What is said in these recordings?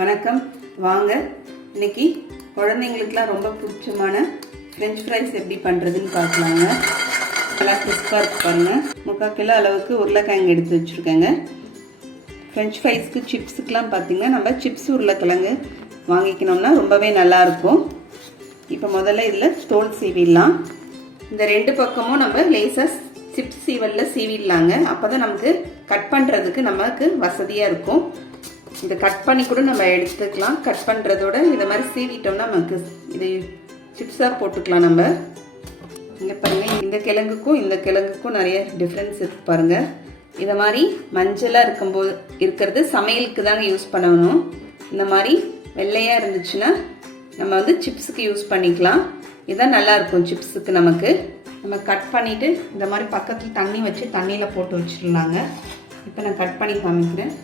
வணக்கம். வாங்க இன்னைக்கு குழந்தைங்களுக்குலாம் ரொம்ப பிடிச்சமான ஃப்ரெஞ்ச் ஃப்ரைஸ் எப்படி பண்ணுறதுன்னு பார்க்கலாங்க. நல்லா கிறிஸ்பாக இருக்கு பாருங்கள். 3/4 கிலோ அளவுக்கு உருளைக்கிழங்கு எடுத்து வச்சுருக்கேங்க. ஃப்ரெஞ்ச் ஃப்ரைஸ்க்கு சிப்ஸுக்கெலாம் பார்த்திங்கன்னா நம்ம சிப்ஸ் உருளைக்கிழங்கு வாங்கிக்கணும்னா ரொம்பவே நல்லாயிருக்கும். இப்போ முதல்ல இதில் தோல் சீவிடலாம். இந்த 2 பக்கமும் நம்ம லேசாக சிப்ஸ் சீவலில் சீவிடலாங்க. அப்போ தான் நமக்கு கட் பண்ணுறதுக்கு நமக்கு வசதியாக இருக்கும். இதை கட் பண்ணி கூட நம்ம எடுத்துக்கலாம். கட் பண்ணுறதோட இதை மாதிரி சீவிட்டோம்னா நமக்கு இது சிப்ஸாக போட்டுக்கலாம். நம்ம இங்கே பாருங்கள், இந்த கிழங்குக்கும் நிறைய டிஃப்ரென்ஸ் இருக்குது பாருங்கள். இதை மாதிரி மஞ்சளாக இருக்கும்போது இருக்கிறது சமையலுக்கு தாங்க யூஸ் பண்ணணும். இந்த மாதிரி வெள்ளையாக இருந்துச்சுன்னா நம்ம சிப்ஸுக்கு யூஸ் பண்ணிக்கலாம். இதுதான் நல்லாயிருக்கும் சிப்ஸுக்கு. நம்ம கட் பண்ணிவிட்டு இந்த மாதிரி பக்கத்தில் தண்ணி வச்சு தண்ணியில் போட்டு வச்சிடலாங்க. இப்போ நான் கட் பண்ணி காமிக்கிறேன்.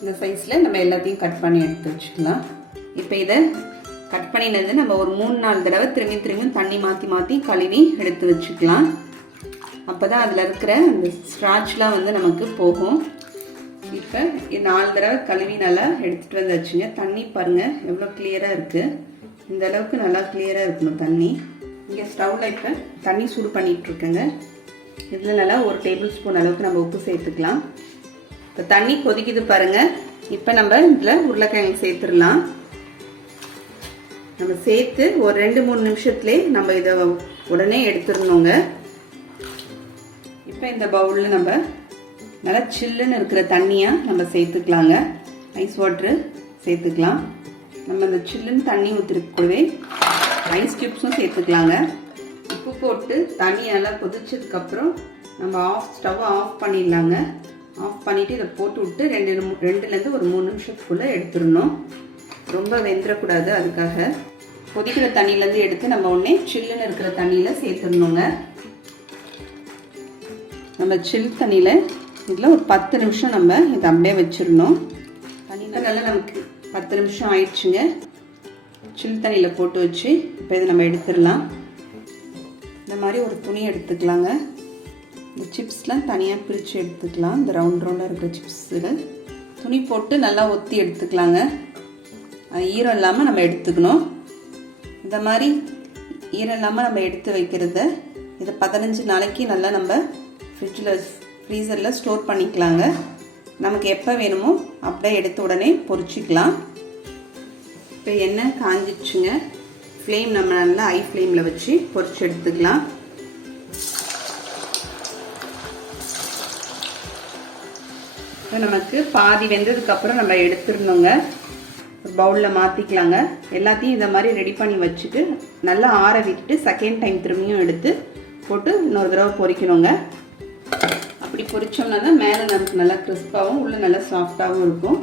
இந்த சைஸில் நம்ம எல்லாத்தையும் கட் பண்ணி எடுத்து வச்சுக்கலாம். இப்போ இதை கட் பண்ணினது நம்ம ஒரு 3-4 தடவை திரும்பி தண்ணி மாற்றி கழுவி எடுத்து வச்சுக்கலாம். அப்போ தான் அதில் இருக்கிற அந்த ஸ்க்ராட்ச்லாம் நமக்கு போகும். இப்போ 4 தடவை கழுவி நல்லா எடுத்துகிட்டு வந்தாச்சுங்க. தண்ணி பாருங்கள் எவ்வளோ கிளியராக இருக்குது. இந்த அளவுக்கு நல்லா கிளியராக இருக்கணும் தண்ணி. இங்கே ஸ்டவ்வில் இப்போ தண்ணி சூடு பண்ணிகிட்ருக்கேங்க. இதில் நல்லா 1 டேபிள் ஸ்பூன் அளவுக்கு நம்ம உப்பு சேர்த்துக்கலாம். இப்போ தண்ணி கொதிக்குது பாருங்கள். இப்போ நம்ம இதில் உருளைக்கிழங்கு சேர்த்துடலாம். நம்ம சேர்த்து ஒரு 2-3 நிமிஷத்துலேயே நம்ம இதை உடனே எடுத்துடணுங்க. இப்போ இந்த பவுலில் நம்ம நல்லா சில்லுன்னு இருக்கிற தண்ணியாக நம்ம சேர்த்துக்கலாங்க. ஐஸ் வாட்ரு சேர்த்துக்கலாம். நம்ம இந்த சில்லுன்னு தண்ணி ஊற்றிருக்கவே ஐஸ் க்யூப்ஸும் சேர்த்துக்கலாங்க. உப்பு போட்டு தண்ணி நல்லா கொதிச்சதுக்கப்புறம் நம்ம ஸ்டவ்வை ஆஃப் பண்ணிடலாங்க. ஆஃப் பண்ணிவிட்டு இதை போட்டு விட்டு 2லேருந்து ஒரு 3 நிமிஷத்துக்குள்ளே எடுத்துடணும். ரொம்ப வெந்துடக்கூடாது. அதுக்காக கொதிக்கிற தண்ணியிலேருந்து எடுத்து நம்ம உடனே சில்லுன்னு இருக்கிற தண்ணியில் சேர்த்துடணுங்க. நம்ம சில் தண்ணியில் இதில் ஒரு 10 நிமிஷம் நம்ம இதை அப்படியே வச்சிடணும். தண்ணியில் நல்லா நமக்கு 10 நிமிஷம் ஆயிடுச்சுங்க. சில் தண்ணியில் போட்டு வச்சு இப்போ இதை நம்ம எடுத்துடலாம். இந்த மாதிரி ஒரு துணி எடுத்துக்கலாங்க. இந்த சிப்ஸ்லாம் தனியாக பிரித்து எடுத்துக்கலாம். இந்த ரவுண்டாக இருக்கிற சிப்ஸில் துணி போட்டு நல்லா ஒத்தி எடுத்துக்கலாங்க. ஈரம் இல்லாமல் நம்ம எடுத்துக்கணும். இந்த மாதிரி ஈரம் இல்லாமல் நம்ம எடுத்து வைக்கிறத இதை 15 நாளைக்கு நல்லா நம்ம ஃப்ரீசரில் ஸ்டோர் பண்ணிக்கலாங்க. நமக்கு எப்போ வேணுமோ அப்படியே எடுத்து உடனே பொரிச்சிக்கலாம். இப்போ எண்ணெய் காஞ்சிடுச்சுங்க. ஃப்ளேம் நம்ம நல்லா ஹை ஃப்ளேமில் வச்சு பொரிச்சு எடுத்துக்கலாம். இப்போ நமக்கு பாதி வெந்ததுக்கப்புறம் நம்ம எடுத்துடணுங்க. ஒரு பவுலில் மாற்றிக்கலாங்க. எல்லாத்தையும் இந்த மாதிரி ரெடி பண்ணி வச்சுட்டு நல்லா ஆற விட்டுட்டு செகண்ட் டைம் திரும்பியும் எடுத்து போட்டு இன்னொரு தடவை பொரிக்கணுங்க. அப்படி பொரிச்சோம்னா தான் மேலே நமக்கு நல்லா கிறிஸ்பாகவும் உள்ளே நல்லா சாஃப்டாகவும் இருக்கும்.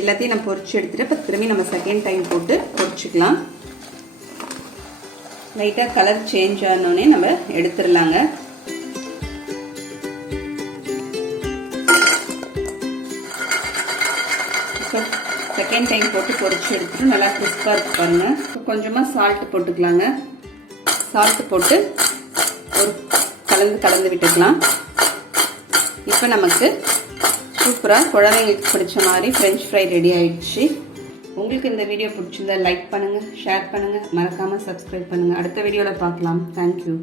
எல்லாத்தையும் நம்ம பொரிச்சு எடுத்துகிட்டு இப்போ திரும்பி நம்ம செகண்ட் டைம் போட்டு பொரிச்சிக்கலாம். லைட்டாக கலர் சேஞ்ச் ஆனோடனே நம்ம எடுத்துடலாங்க. இப்போ செகண்ட் டைம் போட்டு பொரிச்சு எடுத்துட்டு நல்லா கிறிஸ்பாக இருக்கு பாருங்கள். இப்போ கொஞ்சமாக சால்ட்டு போட்டுக்கலாங்க. சால்ட்டு போட்டு ஒரு கலந்து விட்டுக்கலாம். இப்போ நமக்கு சூப்பராக குழந்தைங்களுக்கு பிடிச்ச மாதிரி ஃப்ரெஞ்ச் ஃப்ரை ரெடி ஆயிடுச்சு. உங்களுக்கு இந்த வீடியோ பிடிச்சிருந்தா லைக் பண்ணுங்கள், ஷேர் பண்ணுங்கள், மறக்காமல் சப்ஸ்கிரைப் பண்ணுங்கள். அடுத்த வீடியோவில் பார்க்கலாம். தேங்க்யூ.